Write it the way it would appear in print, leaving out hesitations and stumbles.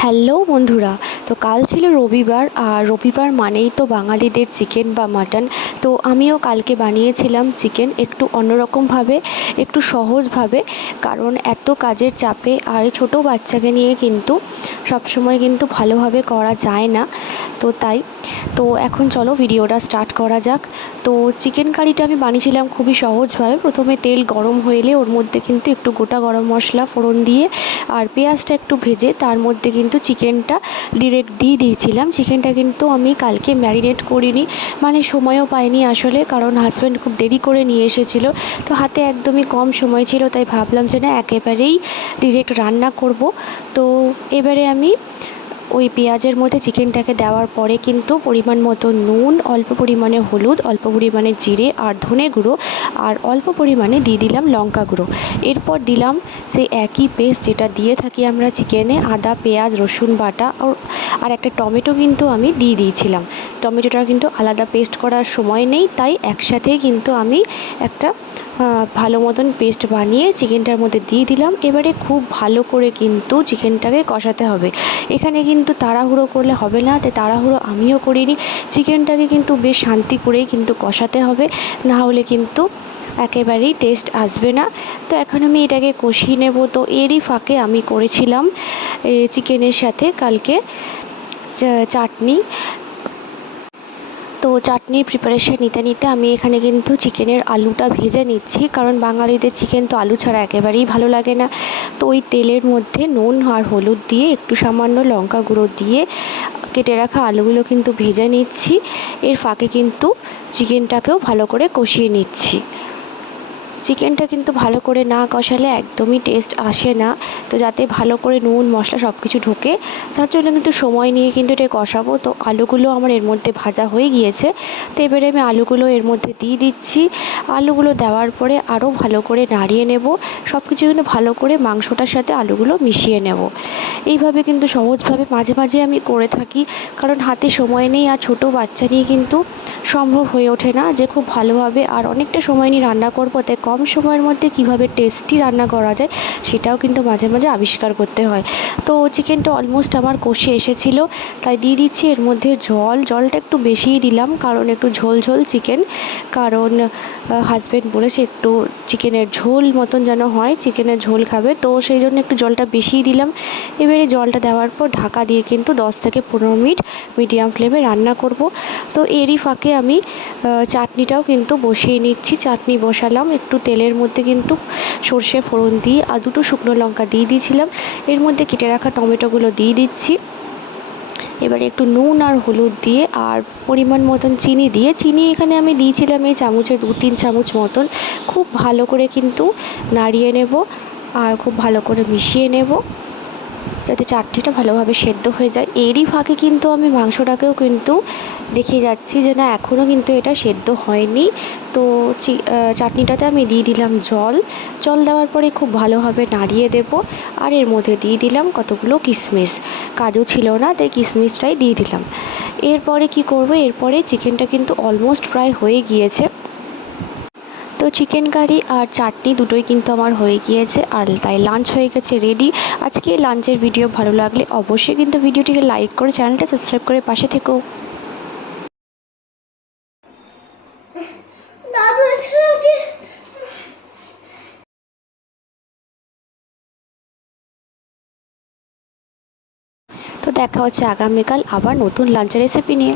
Hello বন্ধুরা। তো কাল ছিল রবিবার, আর রবিবার মানেই তো বাঙালিদের চিকেন বা মাটন। তো আমিও কালকে বানিয়েছিলাম চিকেন একটু অন্যরকমভাবে, একটু সহজভাবে, কারণ এত কাজের চাপে আর ছোটো বাচ্চাকে নিয়ে কিন্তু সবসময় কিন্তু ভালোভাবে করা যায় না। তো তাই তো এখন চলো ভিডিওটা স্টার্ট করা যাক। তো চিকেন কারিটা আমি বানিয়েছিলাম খুবই সহজভাবে। প্রথমে তেল গরম হয়ে এলে ওর মধ্যে কিন্তু একটু গোটা গরম মশলা ফোড়ন দিয়ে আর পেঁয়াজটা একটু ভেজে তার মধ্যে কিন্তু চিকেনটা ডিরেক্ট দিয়ে দিয়েছিলাম। চিকেনটা কিন্তু আমি কালকে ম্যারিনেট করিনি, মানে সময়ও পাইনি আসলে, কারণ হাজব্যান্ড খুব দেরি করে নিয়ে এসেছিলো। তো হাতে একদমই কম সময় ছিল, তাই ভাবলাম যে না, একেবারেই ডিরেক্ট রান্না করব। তো এবারে আমি ওই পেঁয়াজের মধ্যে চিকেনটাকে দেওয়ার পরে কিন্তু পরিমাণ মতো নুন, অল্প পরিমাণে হলুদ, অল্প পরিমাণে জিরে আর ধনে গুঁড়ো, আর অল্প পরিমাণে দিয়ে দিলাম লঙ্কা গুঁড়ো। এরপর দিলাম সেই একই পেস্ট যেটা দিয়ে থাকি আমরা চিকেনে, আদা পেঁয়াজ রসুন বাটা, আর একটা টমেটো কিন্তু আমি দিয়ে দিয়েছিলাম। টমেটোটা কিন্তু আলাদা পেস্ট করার সময় নেই, তাই একসাথেই কিন্তু আমি একটা ভালো মতন পেস্ট বানিয়ে চিকেনটার মধ্যে দিয়ে দিলাম। এবারে খুব ভালো করে কিন্তু চিকেনটাকে কষাতে হবে। এখানে কিন্তু তাড়াহুড়ো করলে হবে না, তাই তাড়াহুড়ো আমিও করিনি। চিকেনটাকে কিন্তু বেশ শান্তি করেই কিন্তু কষাতে হবে, না হলে কিন্তু একেবারেই টেস্ট আসবে না। তো এখন আমি এটাকে কষিয়ে নেব। তো এরই ফাঁকে আমি করেছিলাম চিকেনের সাথে কালকে চাটনি। তো চাটনির প্রিপারেশন নিতে নিতে আমি এখানে কিন্তু চিকেনের আলুটা ভেজে নিচ্ছি, কারণ বাঙালিদের চিকেন তো আলু ছাড়া একেবারেই ভালো লাগে না। তো ওই তেলের মধ্যে নুন আর হলুদ দিয়ে একটু সামান্য লঙ্কা গুঁড়ো দিয়ে কেটে রাখা আলুগুলো কিন্তু ভেজে নিচ্ছি। এর ফাঁকে কিন্তু চিকেনটাকেও ভালো করে কষিয়ে নিচ্ছি। চিকেনটা কিন্তু ভালো করে না কষালে একদমই টেস্ট আসে না। তো যাতে ভালো করে নুন মশলা সব কিছু ঢোকে, তার জন্য কিন্তু সময় নিয়ে কিন্তু এটা কষাবো। তো আলুগুলো আমার এর মধ্যে ভাজা হয়ে গিয়েছে। তো এবারে আমি আলুগুলো এর মধ্যে দিয়ে দিচ্ছি। আলুগুলো দেওয়ার পরে আরও ভালো করে নাড়িয়ে নেব। সব কিছু কিন্তু ভালো করে মাংসটার সাথে আলুগুলো মিশিয়ে নেব। এইভাবে কিন্তু সহজভাবে মাঝে মাঝে আমি করে থাকি, কারণ হাতে সময় নেই আর ছোটো বাচ্চা নিয়ে কিন্তু সম্ভব হয়ে ওঠে না যে খুব ভালোভাবে আর অনেকটা সময় নিয়ে রান্না করবো। তাই কম সময়ের মধ্যে কিভাবে টেস্টি রান্না করা যায় সেটাও কিন্তু মাঝে মাঝে আবিষ্কার করতে হয়। তো চিকেনটা অলমোস্ট আমার কষে এসেছিলো, তাই দিয়ে দিচ্ছি এর মধ্যে জলটা একটু বেশিই দিলাম, কারণ একটু ঝোল ঝোল চিকেন, কারণ হাজব্যান্ড বলেছে একটু চিকেনের ঝোল মতন যেন হয়, চিকেনের ঝোল খাবে, তো সেই জন্য একটু জলটা বেশিই দিলাম। এবারে জলটা দেওয়ার পর ঢাকা দিয়ে কিন্তু 10 থেকে 15 মিনিট মিডিয়াম ফ্লেমে রান্না করব। তো এরই ফাঁকে আমি চাটনিটাও কিন্তু বসিয়ে নিচ্ছি। চাটনি বসালাম, একটু তেলের মধ্যে কিন্তু সর্ষে ফোড়ন দিয়ে আর দুটো শুকনো লঙ্কা দিয়ে দিয়েছিলাম। এর মধ্যে কেটে রাখা টমেটোগুলো দিয়ে দিচ্ছি। এবারে একটু নুন আর হলুদ দিয়ে আর পরিমাণ মতন চিনি দিয়ে, চিনি এখানে আমি দিয়েছিলাম এই চামচে 2-3 চামচ মতন। খুব ভালো করে কিন্তু নাড়িয়ে নেব আর খুব ভালো করে মিশিয়ে নেব, যাতে চাটনিটা ভালোভাবে সেদ্ধ হয়ে যায়। এরই ফাঁকে কিন্তু আমি মাংসটাকেও কিন্তু দেখে যাচ্ছি যে না, এখনও কিন্তু এটা সেদ্ধ হয়নি। তো চাটনিটাতে আমি দিয়ে দিলাম জল দেওয়ার পরে খুব ভালোভাবে নাড়িয়ে দেব। আর এর মধ্যে দিয়ে দিলাম কতগুলো কিশমিশ, কাজু ছিল না তাই কিশমিশটাই দিয়ে দিলাম। এরপরে কি করব, এরপরে চিকেনটা কিন্তু অলমোস্ট প্রায় হয়ে গিয়েছে। তো চিকেন কারি আর চাটনি দুটোই কিন্তু আমার হয়ে গিয়েছে, আর তাই লাঞ্চ হয়ে গেছে রেডি। আজকে লাঞ্চের ভিডিও ভালো লাগলে অবশ্যই কিন্তু ভিডিওটিকে লাইক করে চ্যানেলটা সাবস্ক্রাইব করে পাশে থেকো। তো দেখা হচ্ছে আগামীকাল আবার নতুন লাঞ্চের রেসিপি নিয়ে।